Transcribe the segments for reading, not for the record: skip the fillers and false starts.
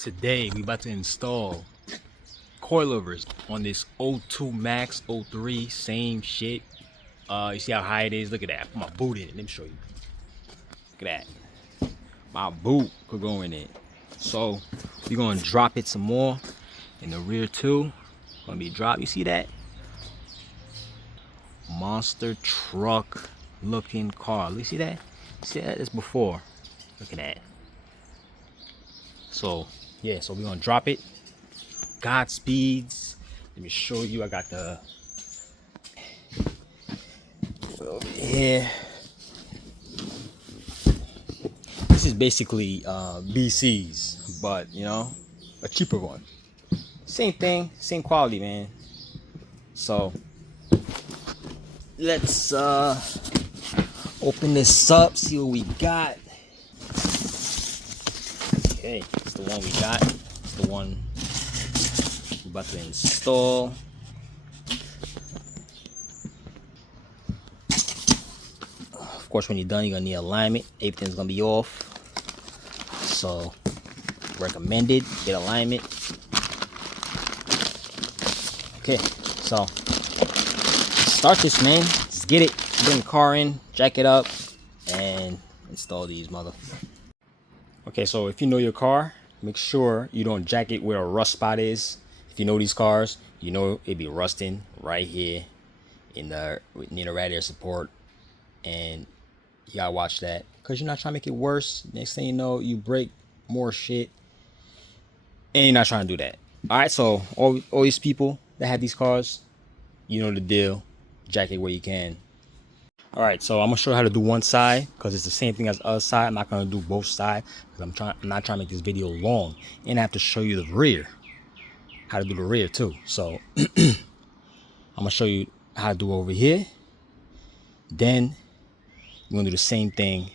Today we about to install coilovers on this 02 Max 03, same shit. You see how high it is? Look at that. I put my boot in it. Let me show you. Look at that. My boot could go in it. So we're gonna drop it some more in the rear too. Gonna be dropped. You see that? Monster truck looking car. You see that? See that? It's before. Look at that. So yeah, so we're gonna drop it. Godspeeds. Let me show you. I got the over here. This is basically BC's, but you know, a cheaper one. Same thing, same quality, man. So let's open this up, see what we got. Okay, it's the one we got. It's the one we're about to install. Of course, when you're done, you're gonna need alignment. Everything's gonna be off. So, recommended, get alignment. Okay, so start this, man. Let's get it. Bring the car in, jack it up, and install these mother. Okay, so if you know your car, make sure you don't jack it where a rust spot is. If you know these cars, you know it'd be rusting right here in the near the radiator support, and you gotta watch that because you're not trying to make it worse. Next thing you know, you break more shit, and you're not trying to do that. All right, so all these people that have these cars, you know the deal. Jack it where you can. All right, so I'm gonna show you how to do one side because it's the same thing as the other side. I'm not gonna do both sides because I'm not trying to make this video long, and I have to show you the rear, how to do the rear too. So I'm gonna show you how to do over here. Then we're gonna do the same thing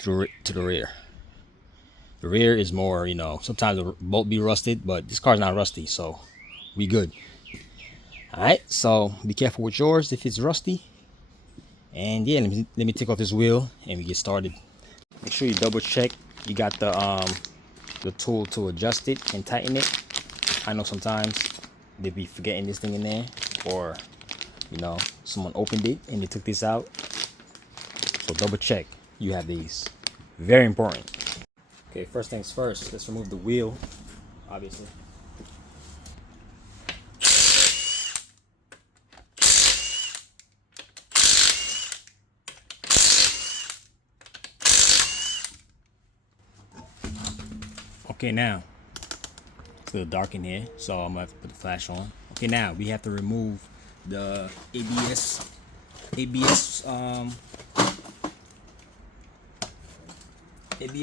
to the rear. The rear is more, you know, sometimes the bolt be rusted, but this car's not rusty, so we good. All right, so be careful with yours if it's rusty. And yeah, let me take off this wheel and we get started. Make sure you double check you got the tool to adjust it and tighten it. I know sometimes they be forgetting this thing in there, or you know, someone opened it and they took this out. So double check you have these. Very important. Okay, first things first, let's remove the wheel, obviously. Okay, now it's a little dark in here, so I'm gonna have to put the flash on. Okay, now we have to remove the ABS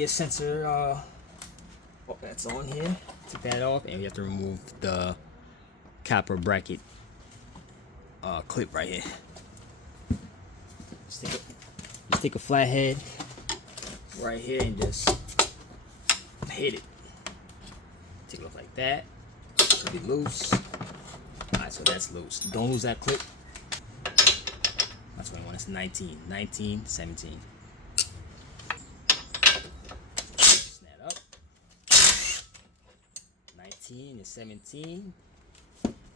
sensor. Oh, that's on here. Take that off, and we have to remove the copper bracket clip right here. Just take a flathead right here and just hit it. Take it off like that. It'll be loose. Alright, so that's loose. Don't lose that clip. That's what I want. It's 19, 17. Snap up. 19 and 17.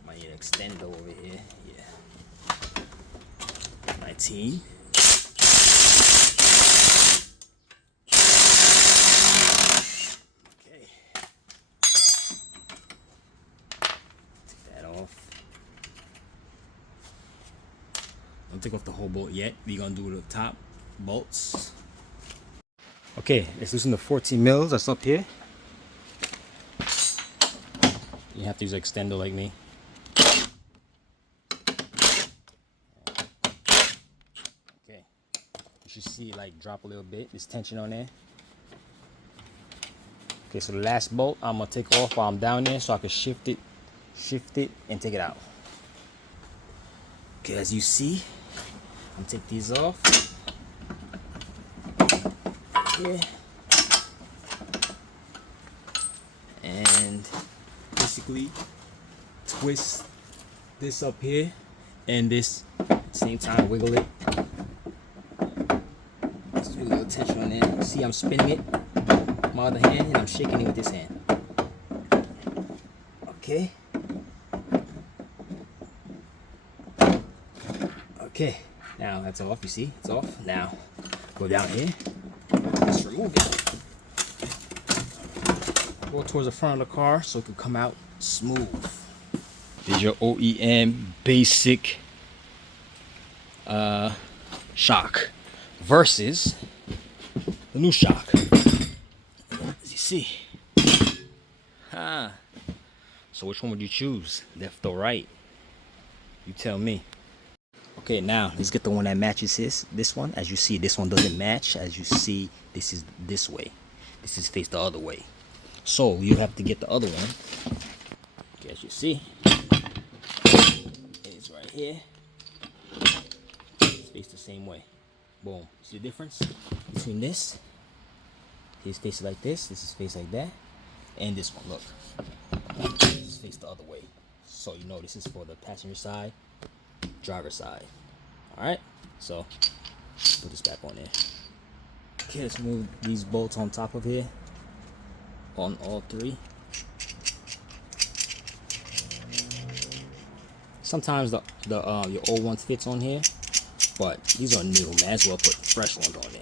Might need an extender over here. Yeah. 19. Don't take off the whole bolt yet. We're gonna do the top bolts. Okay, let's loosen the 14 mils that's up here. You have to use an extender like me. Okay, you should see it like drop a little bit. There's tension on there. Okay, so the last bolt I'm gonna take off while I'm down there so I can shift it and take it out. Okay, as you see, I'm gonna take these off. Yeah. And basically twist this up here and this same time wiggle it. Just do a little tension on there. See, I'm spinning it my other hand and I'm shaking it with this hand. Okay. Okay, now that's off, you see, it's off. Now, go down here, just remove it. Go towards the front of the car so it can come out smooth. There's your OEM basic shock versus the new shock. As you see. So which one would you choose? Left or right? You tell me. Okay, now let's get the one that matches this one. As you see, this one doesn't match. As you see, this is this way. This is faced the other way. So you have to get the other one. Okay, as you see, it's right here. It's faced the same way. Boom. See the difference between this? It's faced like this is faced like that. And this one, look. This is faced the other way. So you know this is for the passenger side, driver side. Alright, so put this back on there. Okay, let's move these bolts on top of here. On all three. Sometimes your old ones fits on here, but these are new. May as well put fresh ones on there.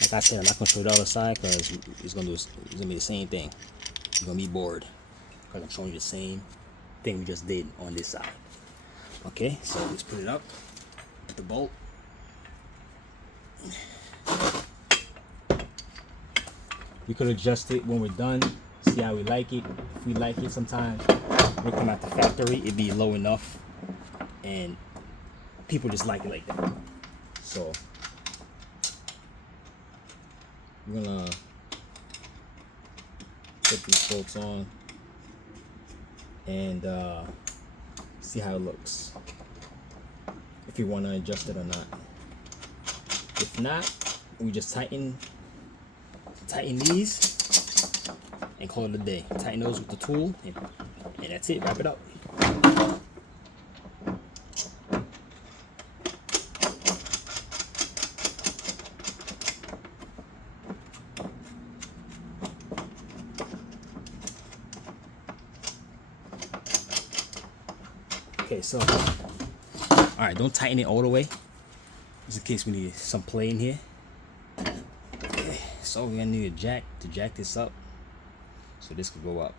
Like I said, I'm not gonna show the other side because it's gonna be the same thing. You're gonna be bored because I'm showing you the same thing we just did on this side. Okay, so let's put it up at the bolt. We could adjust it when we're done, see how we like it. If we like it, sometimes when we come out the factory, it'd be low enough and people just like it like that. So we're gonna put these bolts on and see how it looks, if you want to adjust it or not. If not, we just tighten these and call it a day. Tighten those with the tool and that's it. Wrap it up. Okay, so alright, don't tighten it all the way, just in case we need some play in here. Okay, so we're gonna need a jack to jack this up so this could go up.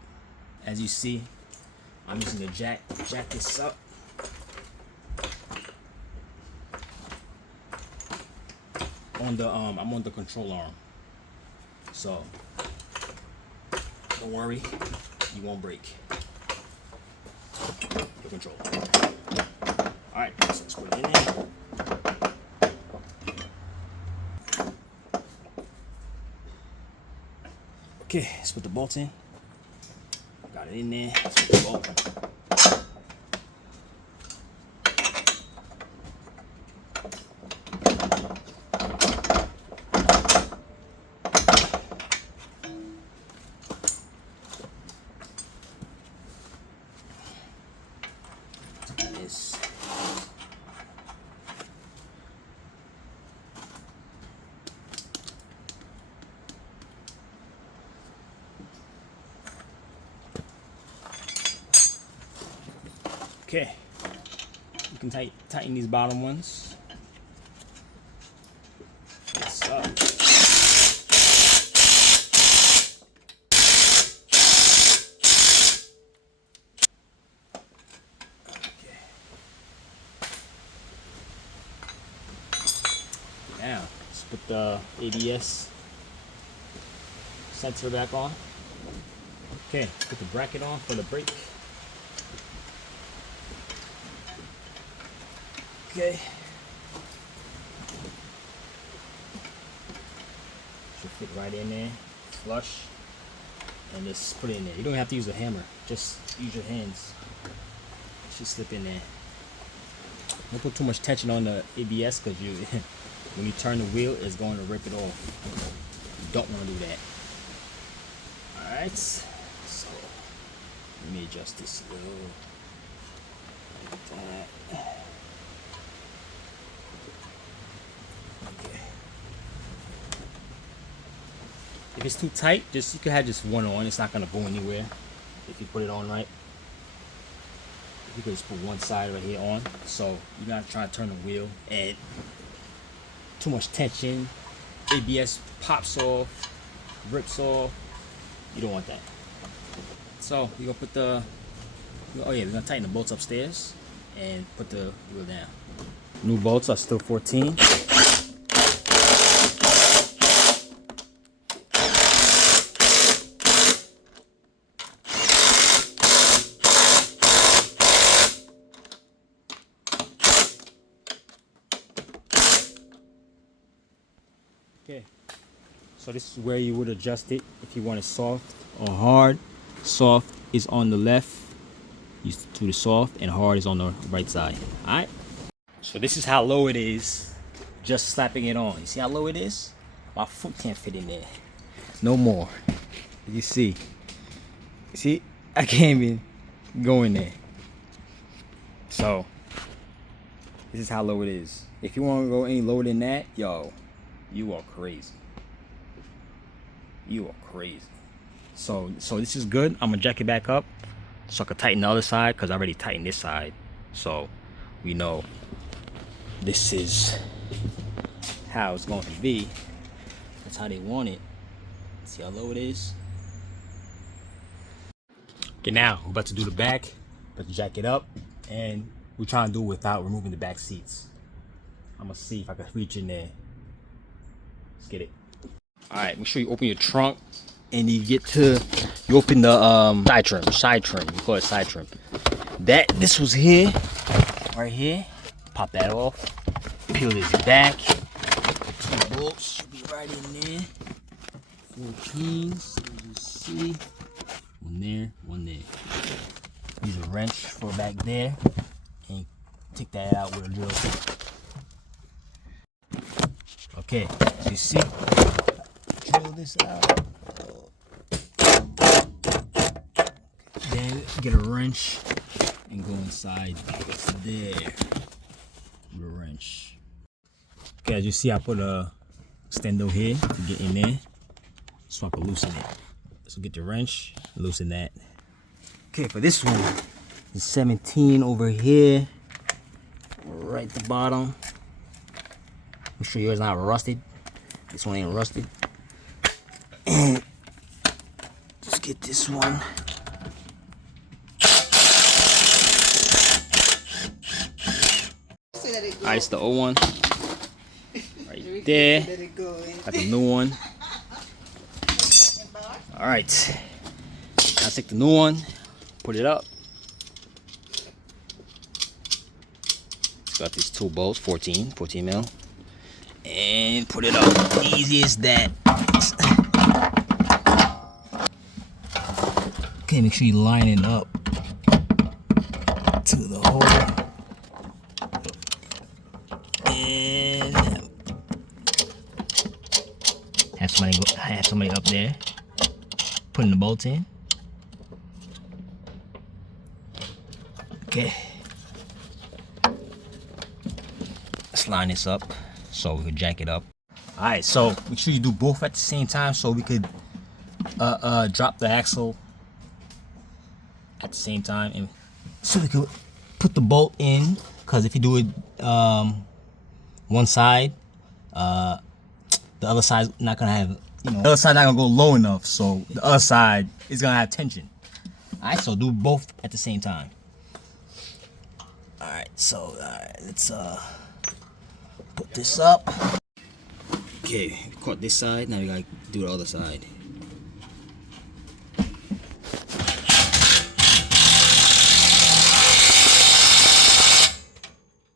As you see, I'm using a jack to jack this up. On the I'm on the control arm, so don't worry, you won't break the control. Alright, so let's put it in there. Okay, let's put the bolts in. Got it in there. Let's put the bolt. This. Okay, you can tighten these bottom ones. This up. Okay. Now let's put the ABS sensor back on. Okay, put the bracket on for the brake. Okay. Should fit right in there, flush, and just put it in there. You don't have to use a hammer, just use your hands. It should slip in there. Don't put too much tension on the ABS because you, when you turn the wheel, it's going to rip it off. You don't want to do that. Alright, so let me adjust this a little like that. If it's too tight, you can have just one on. It's not gonna go anywhere if you put it on right. You can just put one side right here on. So you're not trying to turn the wheel and too much tension. ABS pops off, rips off. You don't want that. So you're gonna put the, oh yeah, we're gonna tighten the bolts upstairs and put the wheel down. New bolts are still 14. Okay, so this is where you would adjust it if you want it soft or hard. Soft is on the left, you do the soft, and hard is on the right side. All right. So this is how low it is, just slapping it on. You see how low it is? My foot can't fit in there. No more. You see? See? I can't even go in there. So this is how low it is. If you want to go any lower than that, yo, you are crazy. You are crazy. So this is good. I'm gonna jack it back up so I can tighten the other side, because I already tightened this side. So we know this is how it's going to be. That's how they want it. See how low it is? Okay, now we're about to do the back. About to jack it up, and we're trying to do it without removing the back seats. I'm gonna see if I can reach in there. Let's get it. All right, make sure you open your trunk, and you open the side trim. We call it side trim. This was here, right here. Pop that off. Peel this back. 2 bolts should be right in there. 14, so you see. One there, one there. Use a wrench for back there, and take that out with a drill. Okay, so you see, drill this out. Then get a wrench and go inside there with a wrench. Okay, as you see, I put a stendo here to get in there so I can loosen it. So get the wrench, loosen that. Okay, for this one, the 17 over here, right at the bottom. Make sure yours not rusted. This one ain't rusted. And just get this one. Alright, it's the old one. Right there. Got the new one. Alright. Now take the new one, put it up. It's got these 2 bolts, 14 mil. And put it up. Easy as that. Okay, make sure you line it up to the hole. And have somebody up there putting the bolts in. Okay. Let's line this up so we can jack it up. Alright, so make sure you do both at the same time so we could drop the axle at the same time, and so we could put the bolt in, because if you do it one side, the other side's not gonna have, the other side not gonna go low enough, so the other side is gonna have tension. Alright, so do both at the same time. Alright, so let's put this up. Okay, we caught this side, now we gotta do the other side.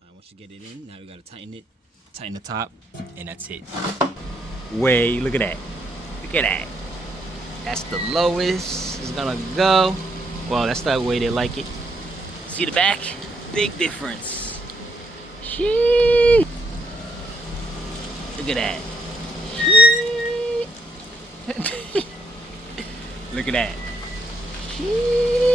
Alright, once you get it in, now we gotta tighten it, tighten the top, and that's it. Way, look at that. Look at that. That's the lowest it's gonna go. Well, that's the way they like it. See the back? Big difference. Sheesh. Look at that. Sheesh. Look at that. Sheesh.